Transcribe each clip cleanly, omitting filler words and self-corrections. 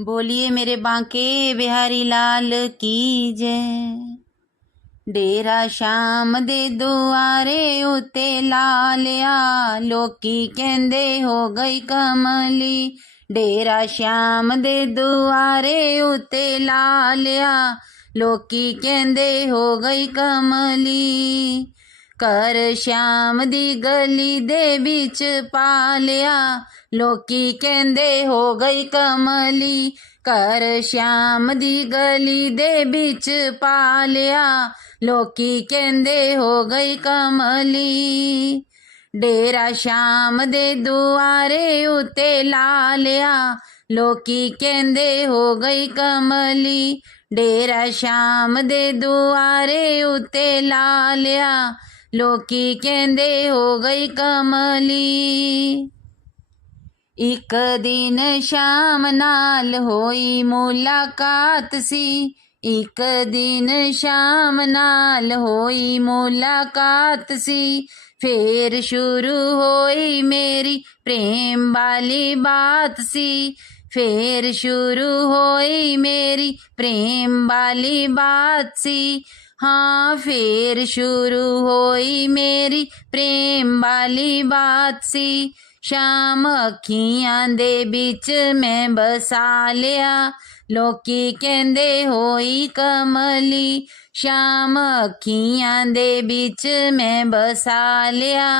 बोलिए मेरे बांके बिहारी लाल की जय। डेरा श्याम दे दुआरे उते लालिया, लोकी कहंदे हो गई कमली। डेरा श्याम दे दुआरे उते लालिया, लोकी कहंदे हो गई कमली। कर श्याम दी गली दे बिच पालिया, लोकी कहंदे हो गई कमली। कर श्याम दी गली दे बिच पालिया, लोकी कहंदे हो गई कमली। डेरा श्याम दे दुआरे उते लालिया, लोकी कहंदे हो गई कमली। डेरा श्याम दे दुआरे उते लालिया, लोकी कहंदे हो गई कमली। एक दिन श्याम नाल होई मुलाकात सी, एक दिन श्याम नाल होई मुलाकात सी। फिर शुरू होई मेरी प्रेम वाली बात सी, फिर शुरू होई मेरी प्रेम वाली बात सी। हाँ फिर शुरू होई मेरी प्रेम वाली बात सी। श्याम अखियां दे बिच मैं बसा लिया, लोकी कहंदे होई कमली। श्याम अखियां दे बिच मैं बसा लिया,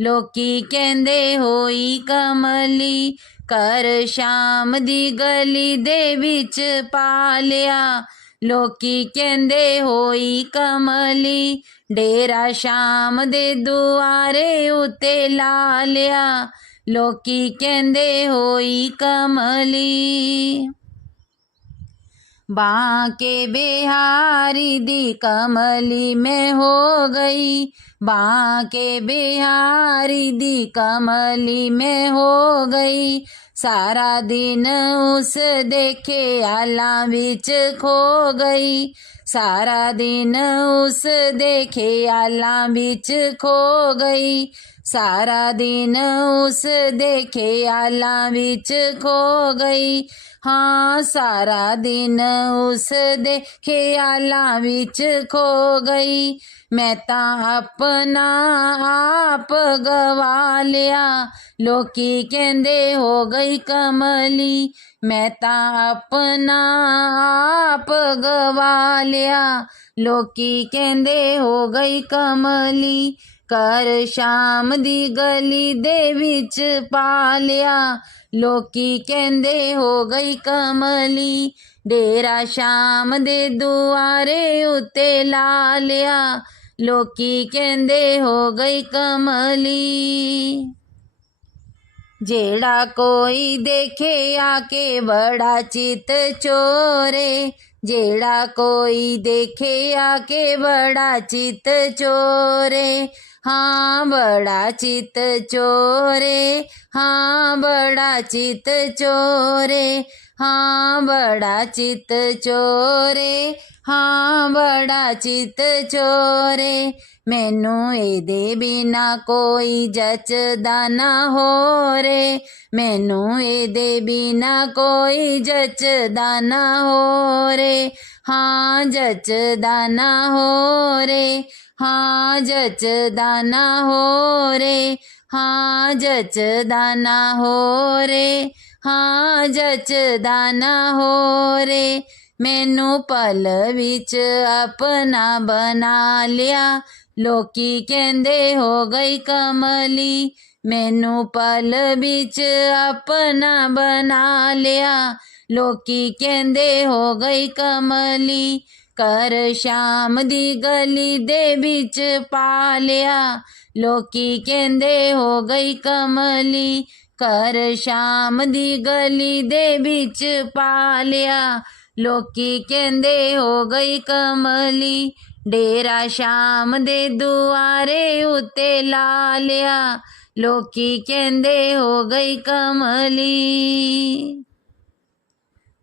लोकी कहंदे होई कमली। कर श्याम दी गली दे बिच पा लिया, लोकी कहंदे होई कमली। डेरा श्याम दे दुआरे उते लालिया, लोकी कहंदे होई कमली। बांके बिहारी दी कमली में हो गई, बांके बिहारी दी कमली में हो गई। सारा दिन उस देखे आला बिच खो गई, सारा दिन उस देखे आला बिच खो गई। सारा दिन उस देखे आला बिच खो गई। हाँ सारा दिन उस दे ख्यालां विच खो गई। मैं तां अपना आप गवा लिया, लोकी कहंदे हो गई कमली। मैं तां अपना आप गवा लिया, लोकी कहंदे हो गई कमली। कर श्याम दी गली दे विच पा लिया, लोकी कहंदे हो गई कमली। डेरा श्याम दे दुआरे उते लालिया, लोकी कहंदे हो गई कमली। जेड़ा कोई देखे आके बड़ा चित चोरे, जेड़ा कोई देखे आके बड़ा चित चोरे। हाँ बड़ा चित चोरे, हाँ बड़ा चित चोरे। हाँ बड़ा चित चोरे, हाँ बड़ा चित चोरे। मैनू एदे बिना कोई जचदा ना हो रे, मैनू एदे बिना कोई जचदा ना हो रे। हाँ जचदा ना हो रे, हाँ जचदा ना हो रे। हाँ जचदा ना हो रे, हाँ जचदा ना हो रे। मैनू पल विच अपना बना लिया, लोकी कहंदे हो गई कमली। मैनू पल विच अपना बना लिया, लोकी कहंदे हो गई कमली। कर श्याम दी गली दे बिच पा लिया, लोकी कहंदे हो गई कमली। कर श्याम दी गली दे बिच पा लिया, लोकी कहंदे हो गई कमली। डेरा श्याम दे दुआरे उते लालिया, लोकी कहंदे हो गई कमली।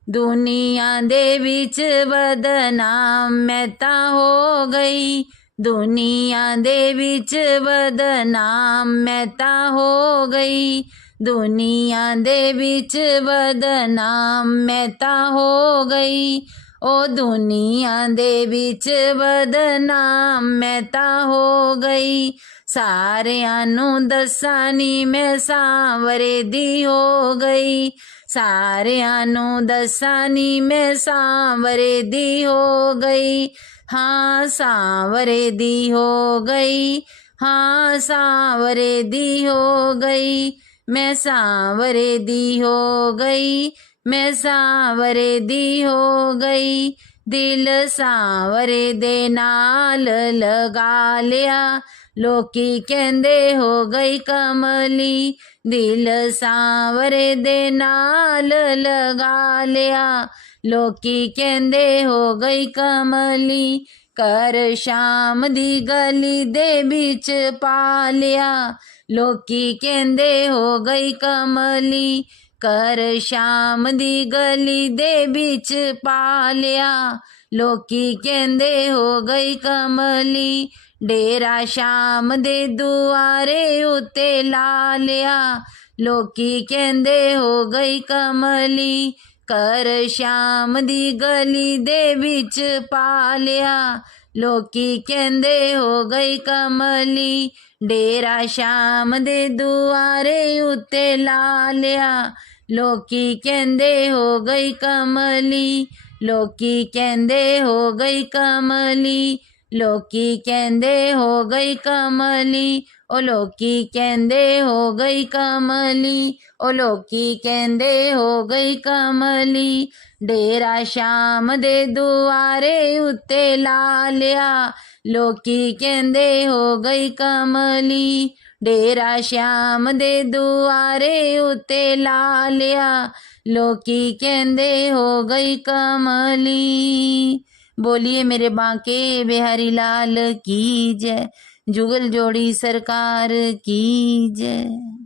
दुनिया दे विच बदनाम मैं तां हो गई, दुनिया दे विच बदनाम मैं तां हो गई। ਦੁਨੀਆ ਦੇ ਵਿੱਚ ਬਦਨਾਮ ਮੈਂ ਤਾਂ ਹੋ ਗਈ। ਉਹ ਦੁਨੀਆ ਦੇ ਵਿੱਚ ਬਦਨਾਮ ਮੈਂ ਤਾਂ ਹੋ ਗਈ। ਸਾਰਿਆਂ ਨੂੰ ਦੱਸਾਂ ਨੀ ਮੈਂ ਸਾਂਵਰੇ ਦੀ ਹੋ ਗਈ। ਸਾਰਿਆਂ ਨੂੰ ਦੱਸਾਂ ਨੀ ਮੈਂ ਸਾਂਵਰੇ ਦੀ ਹੋ ਗਈ। ਹਾਂ ਸਾਂਵਰੇ ਦੀ ਹੋ ਗਈ। ਹਾਂ ਸਾਂਵਰੇ ਦੀ ਹੋ ਗਈ। ਮੈਂ ਸਾਂਵਰੇ ਦੀ ਹੋ ਗਈ। ਮੈਂ ਸਾਂਵਰੇ ਦੀ ਹੋ ਗਈ। ਦਿਲ ਸਾਂਵਰੇ ਦੇ ਨਾਲ ਲਗਾ ਲਿਆ। ਲੋਕੀ ਕਹਿੰਦੇ ਹੋ ਗਈ ਕਮਲੀ। ਦਿਲ ਸਾਂਵਰੇ ਦੇ ਨਾਲ ਲਗਾ ਲਿਆ। ਲੋਕੀ ਕਹਿੰਦੇ ਹੋ ਗਈ ਕਮਲੀ। ਕਰ ਸ਼ਾਮ ਦੀ ਗਲੀ ਦੇ ਵਿੱਚ ਪਾ ਲਿਆ। ਲੋਕੀ ਕਹਿੰਦੇ ਹੋ ਗਈ ਕਮਲੀ। ਕਰ ਸ਼ਾਮ ਦੀ ਗਲੀ ਦੇ ਵਿੱਚ ਪਾ ਲਿਆ। ਲੋਕੀ ਕਹਿੰਦੇ ਹੋ ਗਈ ਕਮਲੀ। ਡੇਰਾ ਸ਼ਾਮ ਦੇ ਦੁਆਰੇ ਉੱਤੇ ਲਾ ਲਿਆ। ਲੋਕੀ ਕਹਿੰਦੇ ਹੋ ਗਈ ਕਮਲੀ। ਕਰ ਸ਼ਾਮ ਦੀ ਗਲੀ ਦੇ ਵਿੱਚ ਪਾ ਲਿਆ। ਲੋਕੀ ਕਹਿੰਦੇ ਹੋ ਗਈ ਕਮਲੀ। ਡੇਰਾ ਸ਼ਾਮ ਦੇ ਦੁਆਰੇ ਉੱਤੇ ਲਾ ਲਿਆ। ਲੋਕੀ ਕਹਿੰਦੇ ਹੋ ਗਈ ਕਮਲੀ। ਲੋਕੀ ਕਹਿੰਦੇ ਹੋ ਗਈ ਕਮਲੀ। ਲੋਕੀ ਕਹਿੰਦੇ ਹੋ ਗਈ ਕਮਲੀ। ਉਹ ਲੋਕੀ ਕਹਿੰਦੇ ਹੋ ਗਈ ਕਮਲੀ। ਉਹ ਲੋਕੀ ਕਹਿੰਦੇ ਹੋ ਗਈ ਕਮਲੀ। ਡੇਰਾ ਸ਼ਾਮ ਦੇ ਦੁਆਰੇ ਉੱਤੇ ਲਾ ਲਿਆ। ਲੋਕੀ ਕਹਿੰਦੇ ਹੋ ਗਈ ਕਮਲੀ। ਡੇਰਾ ਸ਼ਾਮ ਦੇ ਦੁਆਰੇ ਉੱਤੇ ਲਾ ਲਿਆ। ਲੋਕੀ ਕਹਿੰਦੇ ਹੋ ਗਈ कमली। बोलिए मेरे बांके बिहारी लाल की जय। जुगल जोड़ी सरकार की जय।